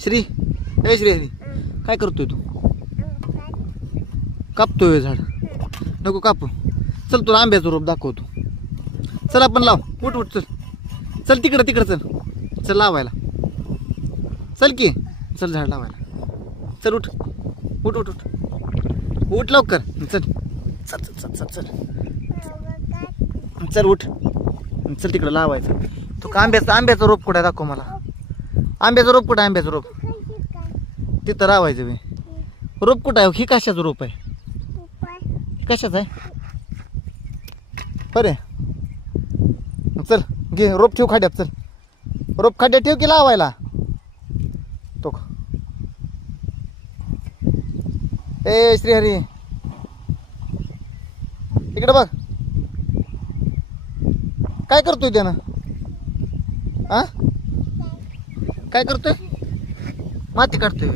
श्री ए श्री काय करतोय तू? कापतोय झाड? नको कापू. चल तुला आंब्याचं रोप दाखवतो. चल आपण लाव. उठ उठ चल. चल तिकडं चल. चल लावायला. चल की. चल झाड लावायला. चल उठ उठ उठ उठ उठ लवकर. चल चल चल चल चल चल उठ. चल तिकडं लावायचं. तू का आंब्याचं रोप कुठे दाखव मला. आंब्याचं रोप कुठं? आंब्याचं रोप तिथं लावायचं बे. रोप कुठं आहे? ही कशाचं रोप आहे? कशाचं आहे? बरे चल घे रोप ठेव खाड्यात. चल रोप खाड्यात ठेव की लावायला. तो ए श्रीहरी इकडे बघ. काय करतोय त्यानं? हा काय करतोय? माती काढतोय.